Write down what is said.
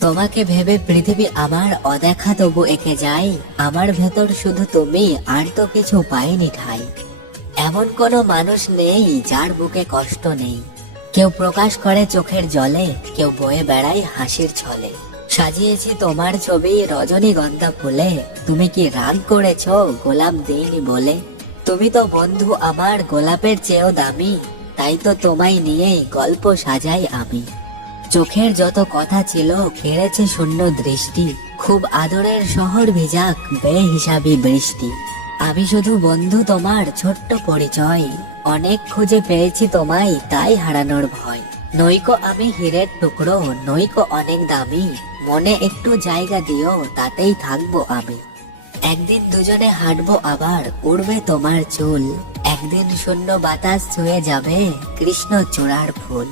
তোমাকে ভেবে পৃথিবী আমার অদেখা তবু একে যায়। আমার ভেতর শুধু তুমি, আর তো কিছু পাইনি ঠাই। এমন কোনো মানুষ নেই যার বুকে কষ্ট নেই। কেউ প্রকাশ করে চোখের জলে, কেউ বয়ে বেড়ায় হাসির ছলে। সাজিয়েছি তোমার ছবি রজনীগন্ধা ফুলে, তুমি কি রাগ করেছো গোলাপ দেইনি বলে? তুমি তো বন্ধু আমার গোলাপের চেয়েও দামি, তাই তো তোমায় নিয়েই গল্প সাজাই আমি। চোখের যত কথা ছিল কেড়েছে শূন্য দৃষ্টি, খুব আদরের শহর ভিজাক বেহিসাবি বৃষ্টি। আমি শুধু বন্ধু তোমার ছোট্ট পরিচয়, অনেক খুঁজে পেয়েছি তোমায় তাই হারানোর ভয়। নইকো আমি হীরের টুকরো, নইকো অনেক দামি, মনে একটু জায়গা দিও তাতেই থাকবো আমি। একদিন দুজনে হাঁটবো আবার, উড়বে তোমার চুল, একদিন শূন্য বাতাস ছুঁয়ে যাবে কৃষ্ণ চূড়ার ফুল।